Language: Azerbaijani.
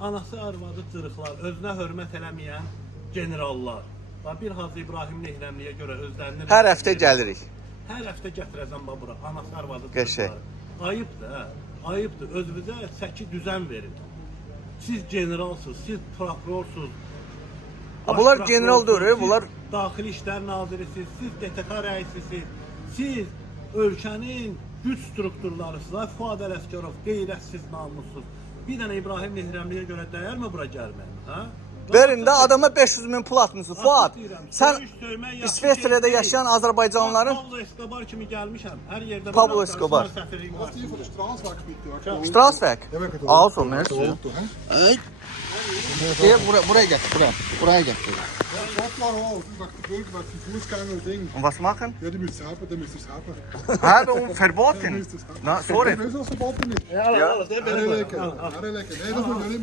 anası arvadı cırıqlar, özünə hörmət eləməyən generallar. Bir Hacı İbrahim Nehrəmliyə görə özlərini... Hər həftə gəlirik. Hər həftə gətirəcəm bura, anası arvadı Qəşəng. cırıqları. Ayıbdır, hə? Ayıbdır. Özünüzə səki düzən verin. Siz generalsınız, siz prokurorsuz. Bunlar general deyil, bunlar... Daxili İşlər Nazirisiniz, siz DTK rəisisiniz. Siz ölkənin güc strukturlarısınız. Fuad Ələsgərov, qeyrətsiz, namussuz. Bir dənə İbrahim Nehrəmliyə görə dəyərmi bura gəlmək? Hə? Verin də adama 500.000 pul atmışsın. Fuad, sən İsveçrədə yaşayan Azərbaycanlıların... Pablo Escobar kimi gəlmişəm. Hər yerdə... Pablo Escobar. Straßwerk. Strasberg. Also, merci. Auto, hè? Gel buraya getir, buraya getir. Ja, dat war auch. Ich dachte, was die Fußgänger Ding. Und was machen? Ja, die müssen es haben, dann müssen es haben. Haben verboten. Na, sorry. Das ist auch verboten nicht. Ja, Ja. alles, ne? Herreleken. Nee, dat moet je niet